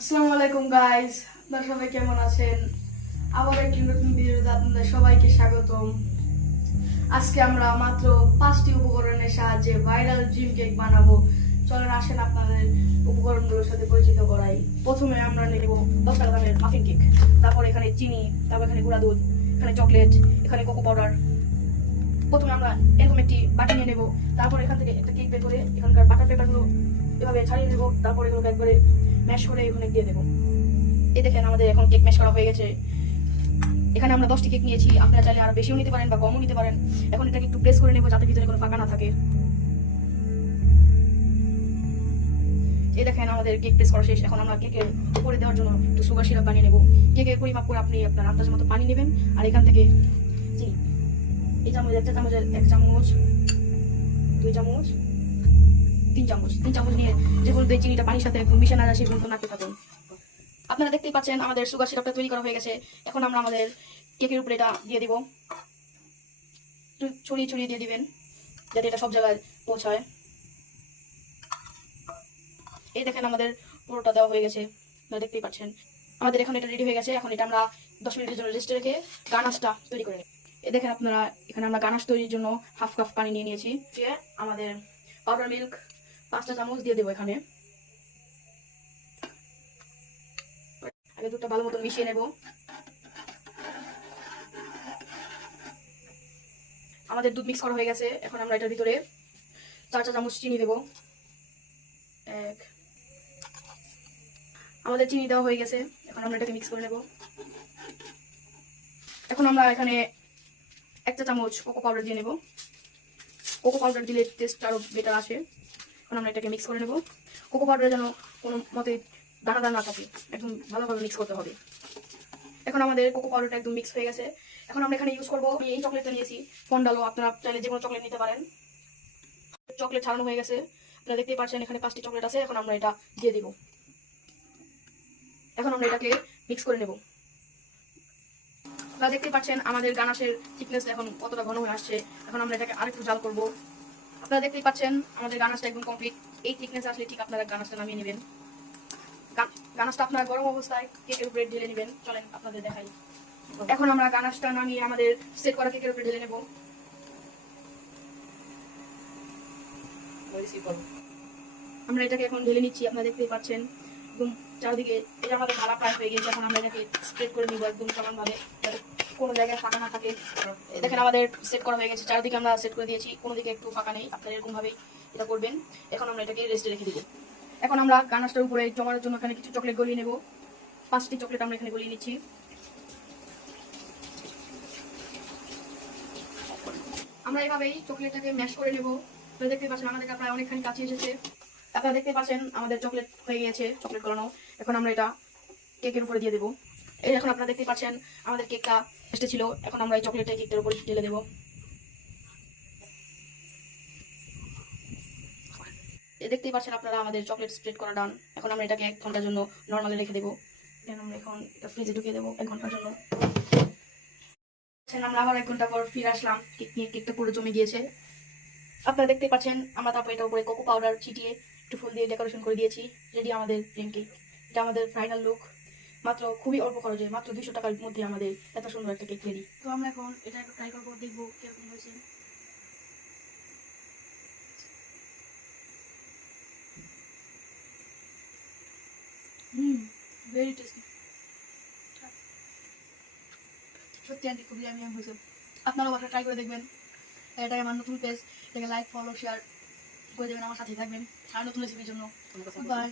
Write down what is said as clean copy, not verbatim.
আসসালামু আলাইকুম গাইস, আপনারা সবাই কেমন আছেন? আবার একটি নতুন ভিডিওতে আপনাদের সবাইকে স্বাগতম। আজকে আমরা মাত্র 5টি উপকরণের সাহায্যে ভাইরাল ড্রিম কেক বানাবো। চলেন আসেন আপনাদের উপকরণগুলোর সাথে পরিচিত করাই। প্রথমে আমরা নেব 10 টাকা দামের মাফিন কেক, তারপর এখানে চিনি, তারপর এখানে গুঁড়া দুধ, এখানে চকলেট, এখানে কোকো পাউডার। প্রথমে আমরা এরকম একটি বাটি নিয়ে নেব, তারপর এখান থেকে একটা কেক বের করে এখানকার বাটার পেপারগুলো এভাবে ছাড়িয়ে নেব, তারপর এগুলোকে একবারে ম্যাশ করে এখানে দিয়ে দেবো। এই দেখেন আমাদের এখন কেক ম্যাশ করা হয়ে গেছে। এখানে আমরা 10টি কেক নিয়েছি, আপনারা চাইলে আরো বেশিও নিতে পারেন বা কমও নিতে পারেন। এখন এটাকে একটু প্রেস করে নেব যাতে ভিতরে কোনো ফাঁকা না থাকে। এই দেখেন আমাদের কেক প্রেস করা শেষ। এখন আমরা কেকের উপরে দেওয়ার জন্য একটু সুগার সিরাপ বানিয়ে নেব। কেকের পরিমাপ করে আপনি আপনার আন্দাজ মতো পানি নেবেন, আর এখান থেকে চিনি, এই চামচ, একটা চামচের 1 চামচ, 2 চামচ, 3 চামচ নিয়ে যেগুলো দিয়ে চিনিটা পানির সাথে একদম মিশে না যায় সেগুলো নাড়তে থাকুন। আপনারা দেখতেই পাচ্ছেন আমাদের সুগার সিরাপটা তৈরি করা হয়ে গেছে। এখন আমরা আমাদের কেকের উপরে এটা দিয়ে দিব, ছড়িয়ে ছড়িয়ে দিয়ে দিবেন যাতে এটা সব জায়গায় পৌঁছায়। এই দেখেন আমাদের পুরোটা দেওয়া হয়ে গেছে, আপনারা দেখতেই পাচ্ছেন। আমাদের এখন এটা রেডি হয়ে গেছে। এখন এটা আমরা 10 মিনিটের জন্য রেস্টে রেখে গানাশটা তৈরি করে নিই। এই দেখেন আপনারা, এখানে আমরা গানাশ তৈরির জন্য হাফ কাপ পানি নিয়ে নিয়েছি। আমাদের পাউডার মিল্ক 5টা চামচ দিয়ে দেবো এখানে। আগে দুধটা ভালো মতো মিশিয়ে নেব। আমাদের দুধ মিক্স করা হয়ে গেছে। এখন আমরা এটার ভিতরে 4 চা চামচ চিনি দেব। আমাদের চিনি দেওয়া হয়ে গেছে। এখন আমরা এটাকে মিক্স করে নেব। এখন আমরা এখানে 1 চা চামচ কোকো পাউডার দিয়ে নেব। কোকো পাউডার দিলে টেস্ট আরো বেটার আসে। এখন আমরা এটাকে মিক্স করে নেব। কোকো পাউডার যেন কোনো মতে দানা দানা না থাকে, একদম ভালোভাবে মিক্স করতে হবে। এখন আমাদের কোকো পাউডারটা একদম মিক্স হয়ে গেছে। এখন আমরা এখানে ইউজ করবো, এই চকলেটটা নিয়েছি ফন্ডালো, আপনারা চাইলে যে কোনো চকলেট নিতে পারেন। চকলেট ছাড়ানো হয়ে গেছে, আপনারা দেখতেই পাচ্ছেন এখানে 5টি চকলেট আছে। এখন আমরা এটা দিয়ে দিব। এখন আমরা এটাকে মিক্স করে নেব। আপনারা দেখতেই পাচ্ছেন আমাদের গানাশের থিকনেস এখন কতটা ঘন হয়ে আসছে। এখন আমরা এটাকে আরেকটু জাল করব। আপনারা দেখতেই পাচ্ছেন আমাদের গানাশটা একদম কমপ্লিট। এই থিকনেস আসলে ঠিক আপনারা গানাশটা নামিয়ে নেবেন। গানাশটা আপনারা গরম অবস্থায় কেকের উপরে ঢেলে নেবেন। চলেন আপনাদের দেখাই। এখন আমরা গানাশটা নামিয়ে আমাদের সেট করা কেকের উপরে ঢেলে নেব। আমরা এটাকে এখন ঢেলে নিচ্ছি, আপনারা দেখতেই পাচ্ছেন একদম চারদিকে। এটা আমাদের ঢালা প্রায় হয়ে গেছে। এখন আমরা এটাকে স্প্রেড করে নিব একদম সমানভাবে, যাতে কোনো জায়গায় ফাঁকা না থাকে। দেখেন আমাদের সেট করা হয়ে গেছে, চারদিকে আমরা সেট করে দিয়েছি, কোনো দিকে একটু ফাঁকা নেই। আপনারা এরকম ভাবেই এটা করবেন। এখন আমরা এটাকে রেস্টে রেখে দিব। এখন আমরা গানাশটার উপরে জমানোর জন্য এখানে কিছু চকলেট গলিয়ে নেব। 5টি চকলেট আমরা এখানে গলিয়ে নিচ্ছি। আমরা এভাবেই চকলেটটাকে ম্যাশ করে নেব। আপনারা দেখতে পাচ্ছেন আমাদের প্রায় অনেকখানি কাছে এসেছে। আপনারা দেখতে পাচ্ছেন আমাদের চকলেট হয়ে গিয়েছে, চকলেট গলানো। এখন আমরা এটা কেকের উপরে দিয়ে দেবো। এই এখন আপনারা দেখতে পাচ্ছেন আমাদের কেকটা এসে ছিল। এখন আমরা এই চকলেটটা কেকের উপরে ঢেলে দেবো। দেখতেই পাচ্ছেন আপনারা আমাদের চকলেট স্প্রেড করা ডান। এখন আমরা এটাকে 1 ঘন্টার জন্য নর্মালে রেখে দেবো। আমরা এখন এটা ফ্রিজে ঢুকিয়ে দেবো 1 ঘন্টার জন্য। আমরা আবার 1 ঘন্টা পর ফিরে আসলাম, কেক নিয়ে। কেকটা পুরো জমে গিয়েছে। আপনারা দেখতে পাচ্ছেন আমরা তারপর এটা উপরে কোকো পাউডার ছিটিয়ে একটু ফুল দিয়ে ডেকোরেশন করে দিয়েছি। রেডি আমাদের ড্রিম কেক। এটা আমাদের ফাইনাল লুক। মাত্র খুবই অল্প খরচে, মাত্র 200 টাকার মধ্যে আমাদের এত সুন্দর একটা কেক রেডি। তো আমরা এখন এটা একটু ট্রাই করবো, দেখবো কিরকম হয়েছে। ভেরি টেস্টি, সত্যি আন্টি খুবই আমি হয়েছে। আপনারাও বাসা ট্রাই করে দেখবেন। এটাই আমার নতুন পেজ, এটাকে লাইক ফলো শেয়ার করে দেবেন, আমার সাথে থাকবেন আর নতুন রেসিপির জন্য। বাই।